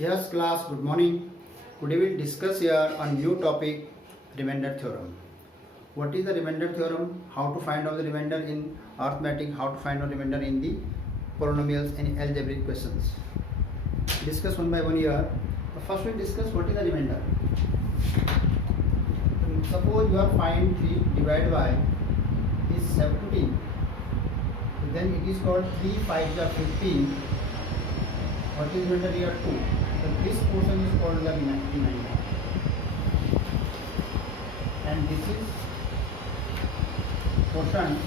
Yes, class, good morning. Today we'll discuss here on new topic remainder theorem. What is the remainder theorem? How to find out the remainder in arithmetic, how to find out remainder in the polynomials and algebraic questions. Discuss one by one here. First we'll discuss what is the remainder. Suppose you are find 3 divided by is 17. Then it is called 3 5 are 15. What is remainder here? 2. So this portion is called the remainder. And this is portion,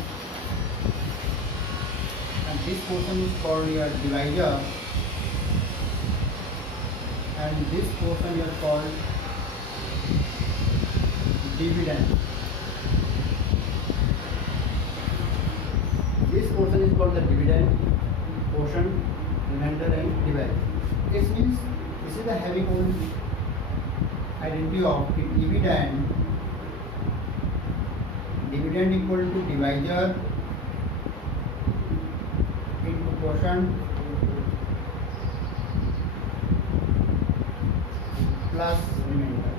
and this portion is called your divisor, and this portion is called dividend. This portion is called the dividend portion, remainder and divisor. It means this is the having old identity of dividend. Dividend equal to divisor into portion plus remainder.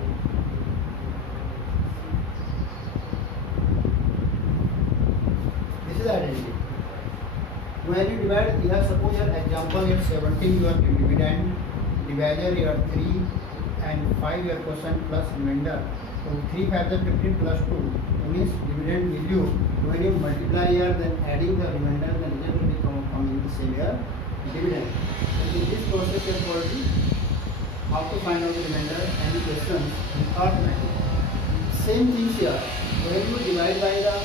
This is identity. When you divide, here suppose your example here 17 your dividend, divisor here 3 and 5 your portion plus remainder. So 3 5 is 15 plus 2 means dividend value. When you multiply here, then adding the remainder, the result will become coming the same here dividend. So in this process you are called how to find out the remainder and the questions in arithmetic. Same things here. When you divide by the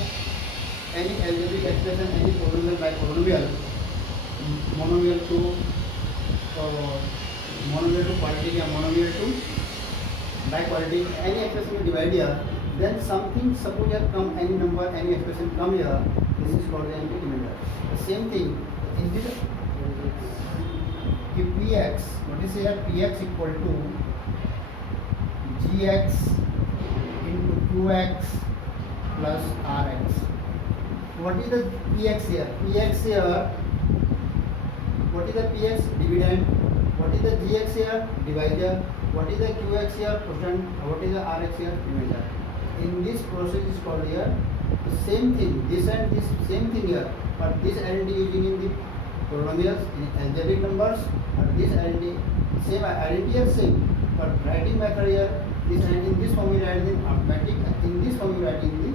any algebraic expression, any polynomial by polynomial, monomial to quadratic or monomial to by quadratic, any expression you divide here, then something, suppose here come any number, any expression come here, this is called the remainder. The same thing in this, if px, what is here, px equal to gx into qx plus rx. What is the px here? Px here, what is the px? Dividend. What is the gx here? Divisor. What is the qx here? Quotient. What is the rx here? Remainder. In this process is called here the same thing. This and this same thing here. But this identity using in the polynomials, in algebraic numbers, and this identity same identity are same. But writing method here, this and in this form we write in arithmetic, and in this form we write in the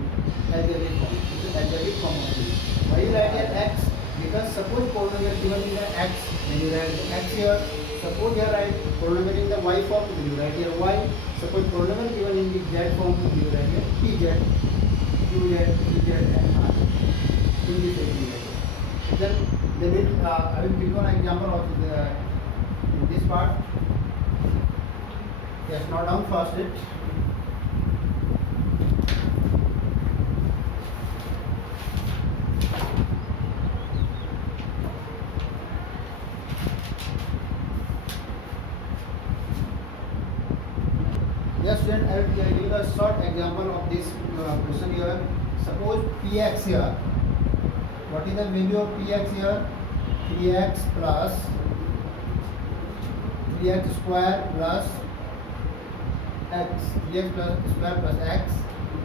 algebraic form. It's an algebraic form of this. Why you write here x? Because suppose polynomial given in the x, then you write x here. Suppose you write polynomial in the y form, then you write here y. Suppose polynomial given in the z form, then you write here pz, qz, pz, and r. In this way. Then I will give one example of in this part. Yes, not down first it. Yes, student, I will give you a short example of this question here. Suppose px here. What is the value of px here? 3x plus 3x square plus x, 3x plus square plus x,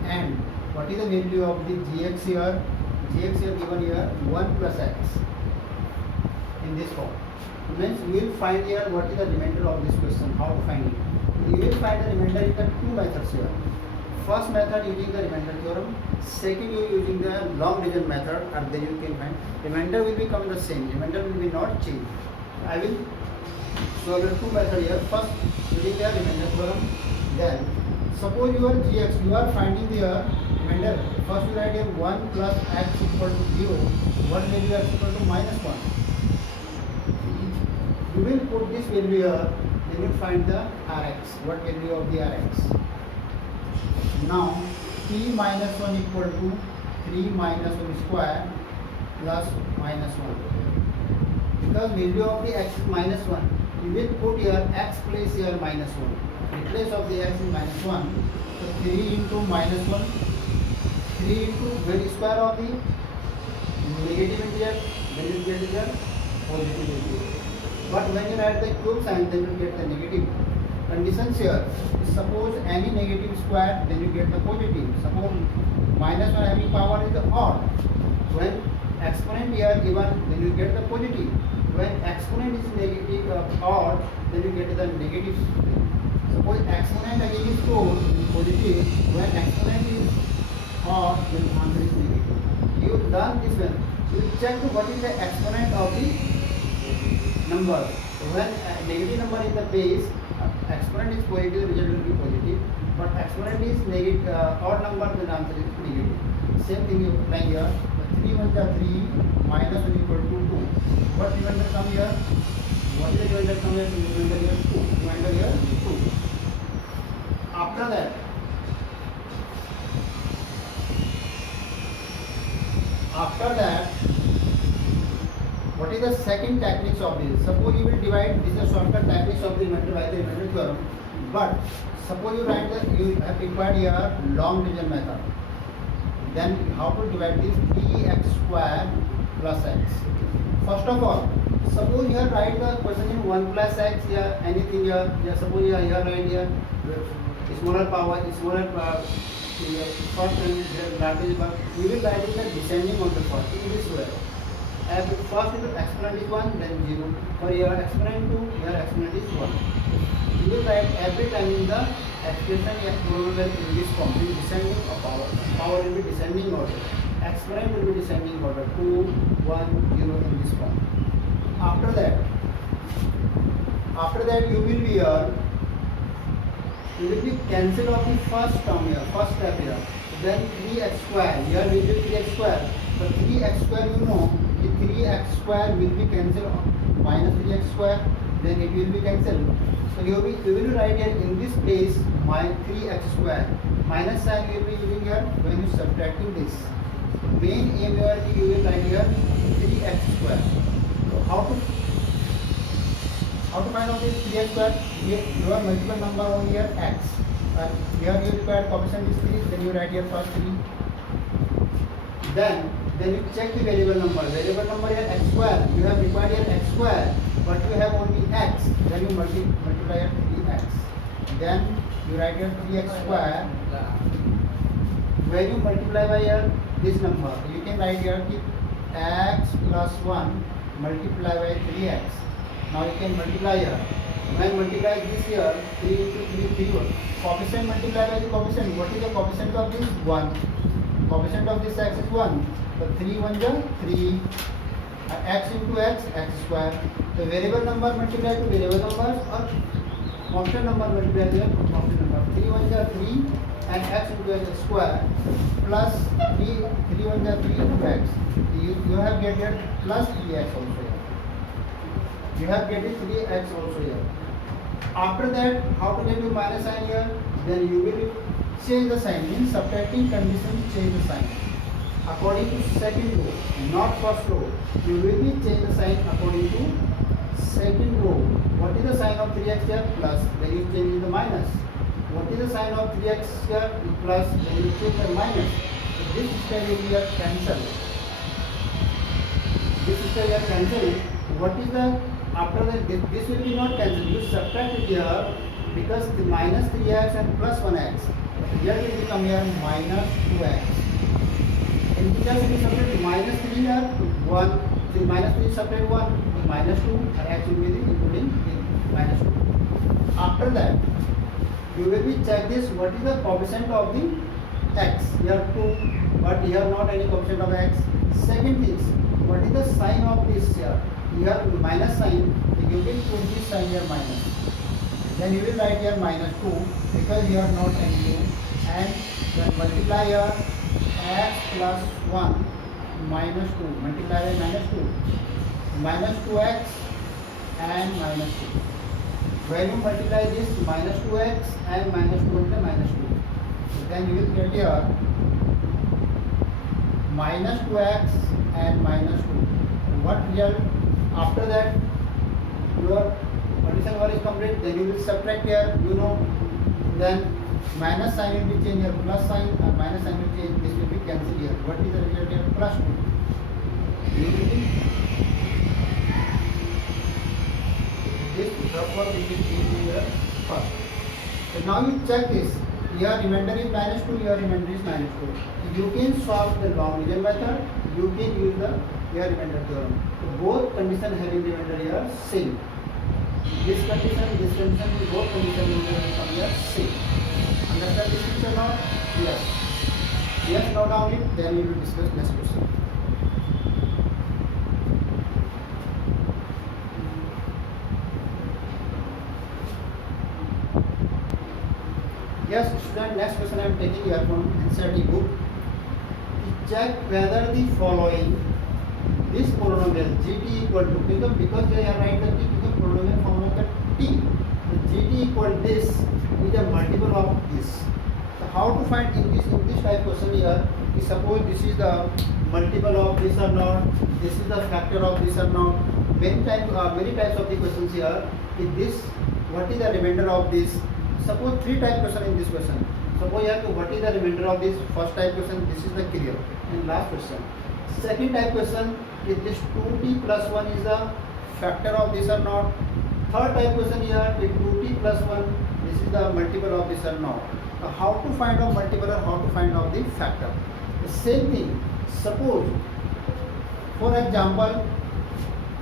and what is the value of the gx here? Gx here given here 1 plus x in this form. Means we will find here what is the remainder of this question. How to find it? You will find the remainder in the two methods here. First method using the remainder theorem. Second you using the long division method, and then you can find remainder will become the same. Remainder will be not change. I will show the two method here. First using the remainder theorem. Then suppose your gx, you are finding the remainder. First you write here 1 plus x equal to 0. What value x equal to minus 1. You will put this value here. Then you find the rx. What value of the rx? Now p minus 1 equal to 3 minus 1 square plus minus 1. Because value of the x is minus 1, you will put here x place here minus 1. In place of the x is minus 1. So 3 into minus 1, 3 into value square of the negative integer, then you get the positive integer. But when you write the cube sign, then you get the negative. Conditions here. Suppose any negative square, then you get the positive. Suppose minus one having power is the odd. When exponent here even, then you get the positive. When exponent is negative odd, then you get the negative. Suppose exponent again is 4, positive. When exponent is odd, then answer is negative. You learn this one. You check what is the exponent of the number. When negative number in the base, exponent is positive, result will be positive. But exponent is negative, odd number, then answer is negative. Same thing you apply here. 3 1 3 minus 1 equal to 2. What remainder come here? What is the remainder come here? Remainder here 2. Remainder here 2. After that, what is the second techniques of this? Suppose you will divide, this is a shortcut techniques of the remainder by the remainder theorem. But suppose you write the, you have required here long division method. Then how to divide this? 3x square plus x. First of all, suppose you have write the question in 1 plus x here, anything here. Suppose you have write here smaller power, first and largest part. We will write in the descending order first in this way. First if exponent is 1, then 0. For your exponent 2, your exponent is 1. You will write every time in the expression polynomial in this form, in descending or power. Power will be descending order. Exponent will be descending order 2, 1, 0 in this form. After that you will be cancel of the first term here, first step here. Then 3x square, here will be 3x square. So 3x square, you know, the 3x square will be cancelled minus 3x square, then it will be cancelled. So you will write here in this place my 3x square. Minus sign you will be using here when you subtracting this. Main aim here you will write here 3x square. So how to find out this 3x square? You have multiple number over here x. Here you require coefficient is 3, then you write here first 3. Then you check the variable number. Variable number here x square. You have required here x square, but you have only x. Then you multiply here 3x. Then you write here 3x square. When you multiply by here this number, you can write here x plus 1 multiply by 3x. Now you can multiply here. When multiply this here, 3 into 3, 3 1. Coefficient multiply by the coefficient. What is the coefficient of this? 1. Coefficient of this x is 1. So 3 1 is 3. X into x, x square. The variable number multiply to variable numbers or constant number multiply to constant number. 3 1 is 3 and x into x square plus 3 1 is 3 into x. You have get here plus 3x also here. You have get it 3x also here. After that, how to get your minus sign here? Then you will change the sign. In subtracting condition, change the sign. According to second row, not first row. You will be change the sign according to second row. What is the sign of 3x here? Plus. Then you change the minus. What is the sign of 3x here? Plus. Then you change the minus. So this step will be cancelled. This step will cancel. What is the after that? This will be not cancelled. You subtract it here because the minus 3x and plus 1x. Here will become here minus 2x. And because if you subtract minus 3 here 1, so minus 3 subtract 1, minus 2, and x will be including minus 2. After that, you will be check this. What is the coefficient of the x? Here 2, but here not any coefficient of x. Second thing, what is the sign of this here? Here minus sign, so you will put this sign here minus. Then you will write here minus 2 because here not any 2, and then multiply here x plus 1 minus 2, multiply by minus 2, minus 2x and minus 2. When you multiply this minus 2x and minus 2 into minus 2, so then you will get here minus 2x and minus 2. What result? After that, your addition one is complete. Then you will subtract here, you know. Then minus sign will be changed here, plus sign, and minus sign will change. This will be cancelled here. What is the result here? Plus 2. You will be this therefore it is given here first. So now you check this. Here remainder is -2, here remainder is -2. You can solve the long division method, you can use the here remainder theorem. So both condition having remainder here same. This condition, both condition will come here same. Understand this picture now? Yes. Yes, note down it, then we will discuss next question. Yes, student, next question I am taking here from NCERT book. Check whether the following this polynomial gt equal to because they are right the t become polynomial form of the t. The gt equal this is a multiple of this. So how to find in this type question here? Suppose this is the multiple of this or not, this is the factor of this or not. Many types of the questions here. In this, what is the remainder of this? Suppose three type question in this question. Suppose here what is the remainder of this? First type question, this is the clear. And last question. Second type question is this 2t plus 1 is the factor of this or not. Third type question here is 2t plus 1, this is the multiple of this or not. Now how to find out multiple or how to find out the factor? The same thing. Suppose, for example,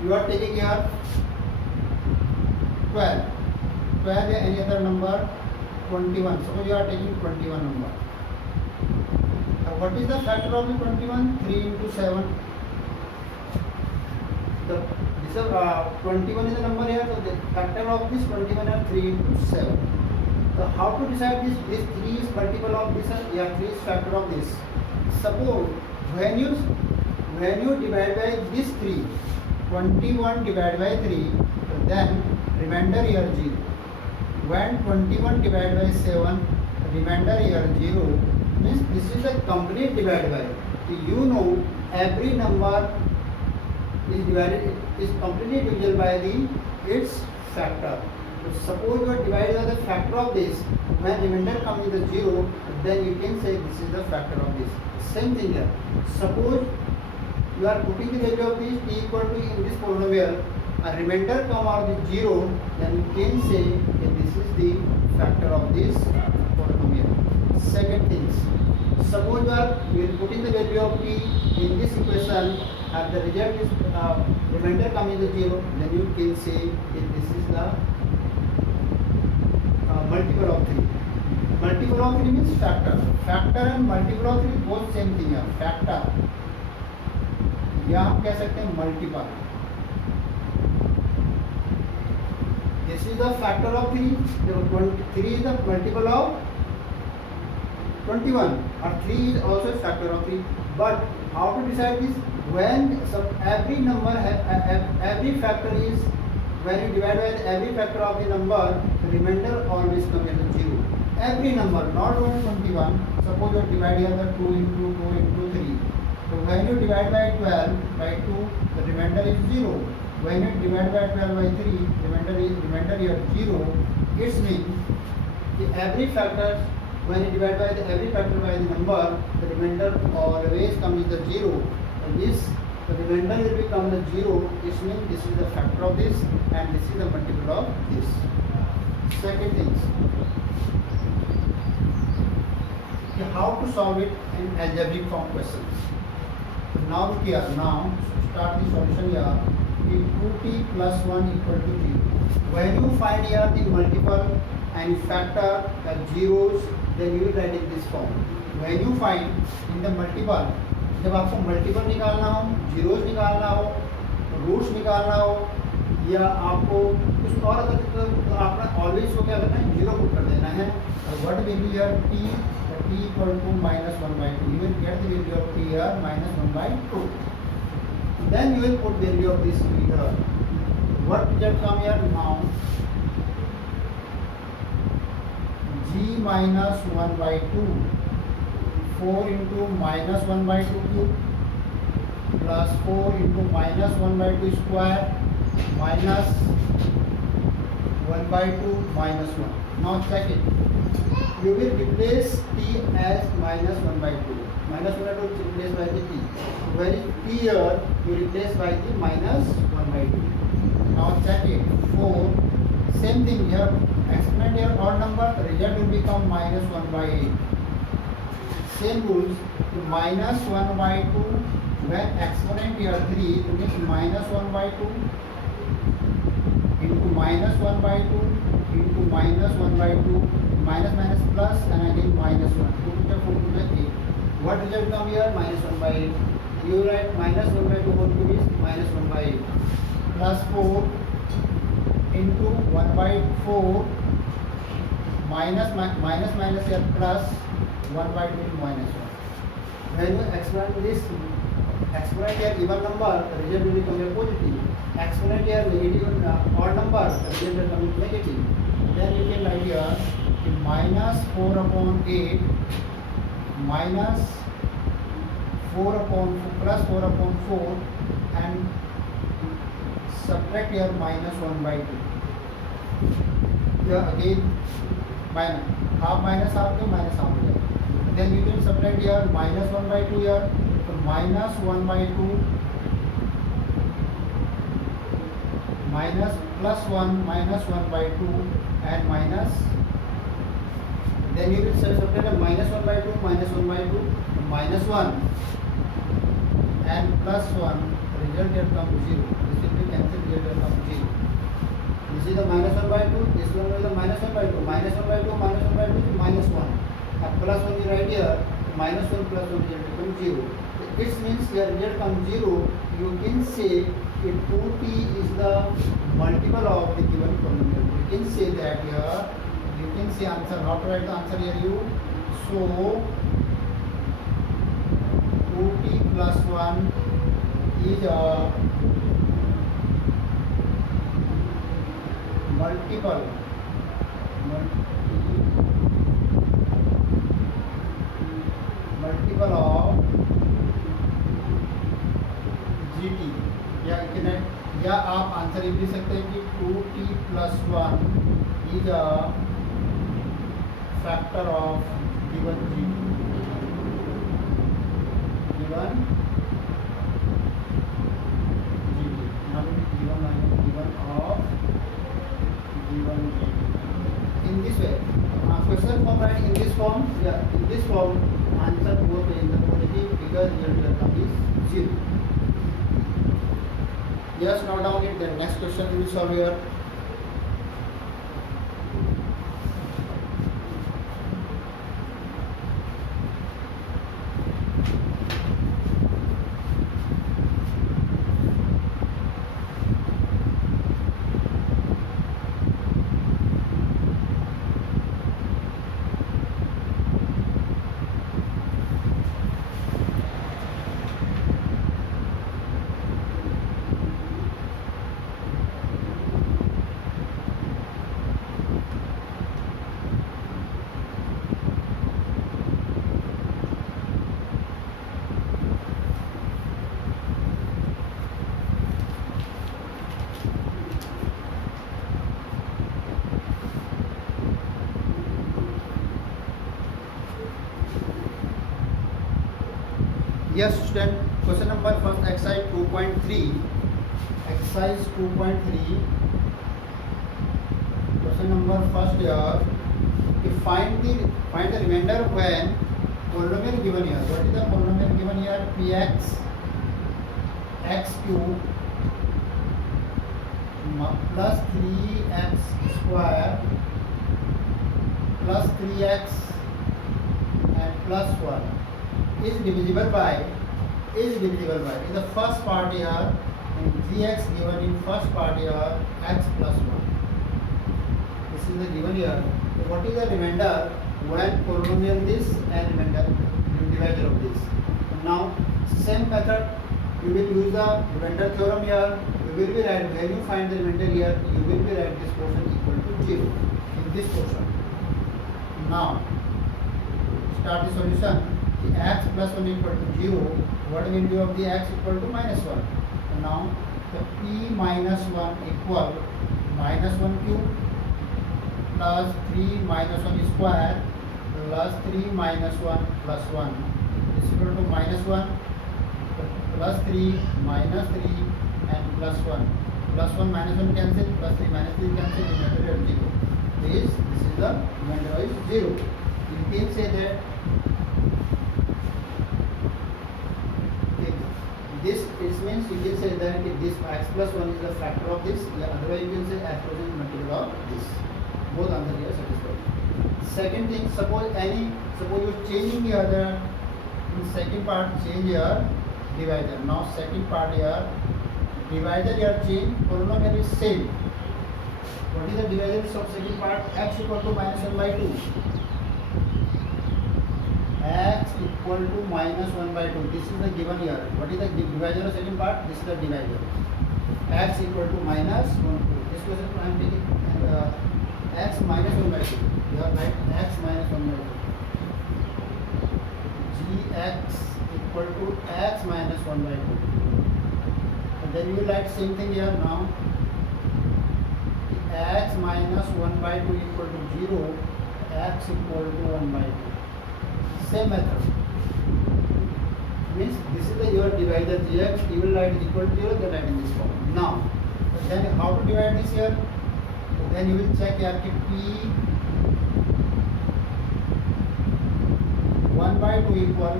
you are taking here 12 or any other number 21. Suppose you are taking 21 number. What is the factor of the 21? 3 into 7. This 21 is the number here, so the factor of this 21 are 3 into 7. So how to decide this? This 3 is multiple of this, yeah, 3 is factor of this. Suppose when you divide by this 3, 21 divided by 3, then remainder here 0. When 21 divided by 7, remainder here 0, means this is a complete divide by. So you know every number is completely divisible by its factor. So suppose you are divided by the factor of this, when remainder comes with a 0, then you can say this is the factor of this. Same thing here. Suppose you are putting the value of this t equal to in this polynomial, a remainder come out with 0, then you can say that this is the factor of this polynomial. Second thing, suppose you are putting the value of t in this equation and the result is remainder coming to 0, then you can say that this is the multiple of 3. Multiple of 3 means factor. Factor and multiple of 3 both same thing है. Factor या हम कह सकते हैं multiple. This is the factor of 3. 3 is the multiple of 21 or 3 is also a factor of 3. But how to decide this? When every number every factor is, when you divide by every factor of the number, the remainder always comes into 0. Every number, not only 21. Suppose you divide here the 2 into 2 into 3. So when you divide by 12 by 2, the remainder is 0. When you divide by 12 by 3, remainder here 0. It means every factor, when you divide by every factor by the number, the remainder always comes with the 0. And this, the remainder will become the 0. It means this is the factor of this and this is the multiple of this. Second things, how to solve it in algebraic form questions. Now here, now start the solution here. If 2t plus 1 equal to 0. When you find here the multiple and factor the zeros, then you will write in this form. When you find in the multiple, जब आपको multiple निकालना हो, zeros निकालना हो, roots निकालना हो, या आपको कुछ और अगर तो आपने ऑलवेज को क्या करना है, जीरो पुट कर देना है. What will be your t equal to -1/2. You will get the value of t here -1/2. Then you will put value of this t here. What result come here now? g minus 1/2. 4 into -1/2 cube plus 4 into -1/2 square minus 1/2 minus 1. Now check it. You will replace t as -1/2. -1/2 is replaced by the t. Where is t here? You replace by the -1/2. Now check it. 4 Same thing here, exponent here odd number, the result will become minus 1 by 8. Same rules, minus 1 by 2, when exponent here 3, it means minus 1 by 2 into minus 1 by 2 into minus 1 by 2, minus minus plus and again minus 1, 2 to the 4 to the 8. What result come here? Minus 1 by 8. You write minus 1 by 2 whole cube is minus 1 by 8 plus 4 into 1 by 4 minus minus here plus 1 by 2 into minus 1. When you expand this exponent here even number, the result will become a positive. Exponent here negative odd number, the result will become negative. Then you can write here minus 4 upon 8 minus 4 upon plus 4 upon 4 and subtract here minus 1 by 2. Here again minus half minus half to minus half here. Then you can subtract here minus 1 by 2 here. So minus 1 by 2 minus plus 1 minus 1 by 2 and minus. Then you will subtract a minus 1 by 2 minus 1 by 2 minus 1 and plus 1. Result here comes 0. This will be cancelled. Result here comes 0. This is the minus 1 by 2. This one is the minus 1 by 2. Minus 1 by 2 minus 1 by 2 is minus 1. And plus 1 you write here. Minus 1 plus 1 result becomes 0. It means here result comes 0. You can say if 2t is the multiple of the given polynomial. You can say that here. You can say answer. How to write the answer here? You so 2t plus 1 is a multiple of gt. या आप answer ये भी सकते हैं कि 2t plus 1 is a factor of given gt. Given gt. Now given of given gt. In this way, question form right in this form. Yeah, in this form, answer both in the positive because here term is 0. Yes, note down it. The next question we will solve here. Yes, student. Question number first, exercise 2.3. Exercise 2.3. Question number first here. Find the remainder when polynomial given here. What is the polynomial given here? Px x cube plus 3x square plus 3x and plus 1 is divisible by in the first part here and 3x given in first part here x plus 1. This is the given here. So what is the remainder when polynomial this and remainder divisor of this. Now same method you will use the remainder theorem here. You will be write when you find the remainder here you will be write this portion equal to 0 in this portion. Now start the solution. The x plus 1 equal to 0, what will do of the x equal to minus 1? So now the p minus 1 equal minus 1 cube plus 3 minus 1 square plus 3 minus 1 plus 1 is equal to minus 1 plus 3 minus 3 and plus 1. plus 1 minus 1 cancel, plus 3 minus 3 cancel, remainder is 0. This is the remainder is 0. You can say that this means you can say that if this x plus 1 is the factor of this, otherwise you can say x plus 1 is multiple of this. Both answer here satisfied. Second thing, suppose you're changing the other, in second part change your divisor. Now second part here, divisor here change, polynomial is same. What is the divisor of second part? X equal to minus 1 by 2. X equal to minus 1 by 2. This is the given here. What is the divisor of second part? This is the divisor. X equal to minus 1 2. This question I am taking x minus 1 by 2. You are right. X minus 1 by 2. Gx equal to x minus 1 by 2. And then you will write same thing here now. X minus 1 by 2 equal to 0. X equal to 1 by 2. Same method. Means this is the your divisor gx. You will write equal to 0. Then write in this form. Now, then how to divide this here? Then you will check here कि p 1 by 2 equal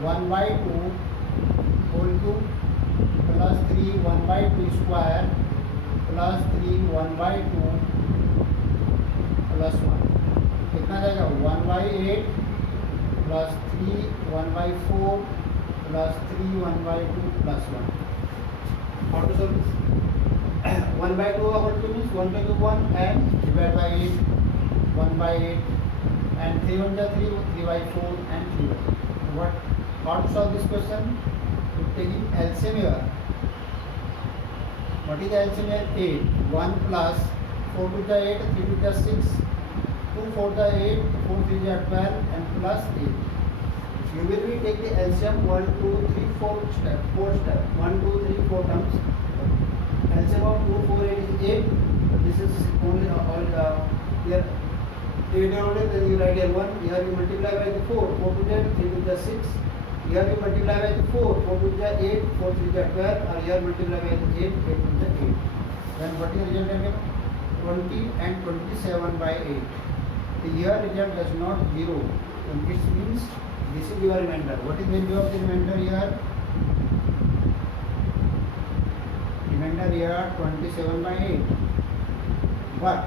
1 by 2 whole cube plus 3 1 by 2 square plus 3 1 by 2 plus 1. कितना जाएगा 1 by 8 plus 3 1 by 4 plus 3 1 by 2 plus 1. How to solve this? 1 by 2 over 2 means 1 by 2 1 and divided by 8 1 by 8 and 3 1 by 3 3 by 4 and 3 by 4. What? How to solve this question? To taking LCM here. What is the LCM here? 8 1 plus 4 to the 8 3 to the 6 2 4 the 8 4 3 the 12 and plus 8. You will be take the LCM 1 2 3 4 step 1 2 3 4 terms. LCM of 2 4 8 is 8. This is only all here. Then you write here 1. Here you multiply by the 4 4 to the 3 to the 6. Here you multiply by the 4 4 to the 8 4 3 the 12. Or here multiply by the 8 8 to the 8. Then what is the result here? 20 and 27 by 8. Here result does not 0. Which means this is your remainder. What is the value of the remainder here? Remainder here 27 by 8. But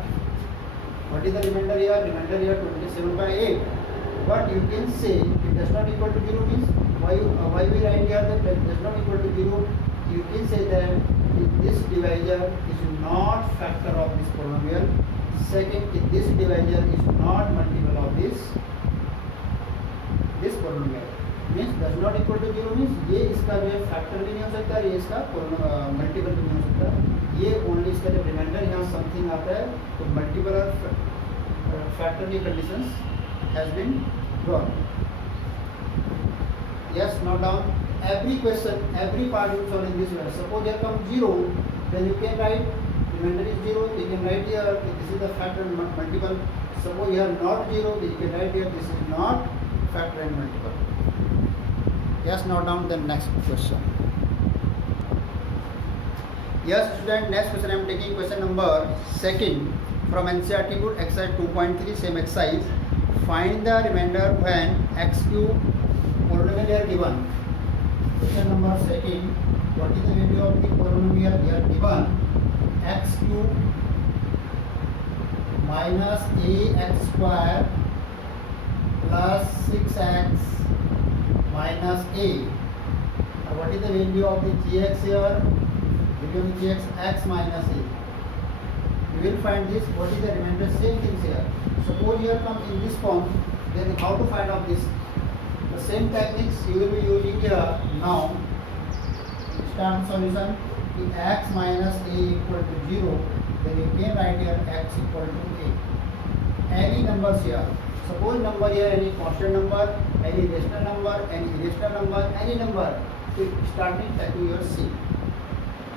what is the remainder here? Remainder here 27 by 8. But you can say it does not equal to 0 means why we write here that it does not equal to 0. You can say that this divisor is not factor of this polynomial. Second, this divisor is not multiple of this polynomial. Means does not equal to 0 means ये इसका जो है factor भी नहीं हो सकता, ये इसका multiple भी नहीं हो सकता. ये only इसका जब remainder यहाँ something आता है तो multiple और factor की conditions has been drawn. Yes, now down every question, every part you solve in this way. Suppose here comes 0, then you can write remainder is 0. You can write here this is the factor and multiple. Suppose here not 0, then you can write here this is not factor and multiple. Yes, now down the next question. Yes, student, next question I am taking question number 2 from NCERT book exercise 2.3, same exercise. Find the remainder when x cube polynomial here given. Question number 2. What is the value of the polynomial here given? X cube minus ax square plus 6x minus a. What is the value of the gx here? Value of the gx x minus a. You will find this. What is the remainder? Same things here. Suppose here come in this form, then how to find out this? The same techniques you will be using here. Now start solution. If x minus a equal to 0, then you can write here x equal to a. Any numbers here. Suppose number here any constant number, any rational number, any irrational number, any number. Starting to your C.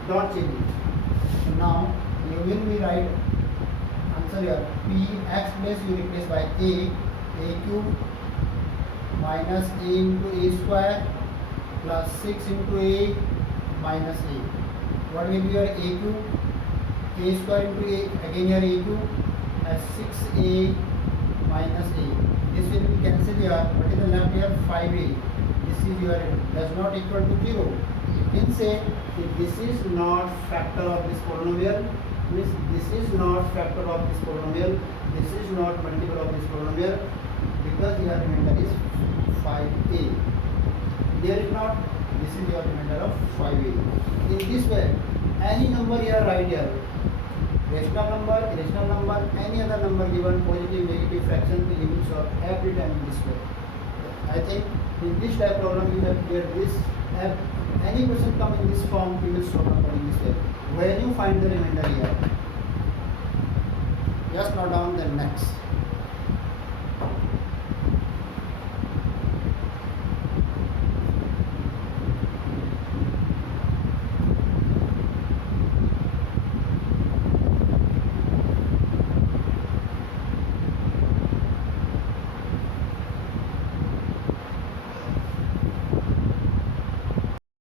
Don't change it. So now you will be write answer here. P x place you replace by a cube minus a into a square plus 6 into a minus a. What will be your a2? A square into a, again your a2 as 6a minus a. This will be cancelled here. What is the left here? 5a. This is your does not equal to 0. You can say if this is not factor of this polynomial, means this is not factor of this polynomial, this is not multiple of this polynomial, because your remainder is 5a. There is not, this is your remainder of 5a. In this way, any number here write here, rational number, irrational number, any other number given, positive, negative fraction, you will solve every time in this way. I think in this type problem you have cleared this. Any question come in this form, you will solve according this way. When you find the remainder here, just note down the next.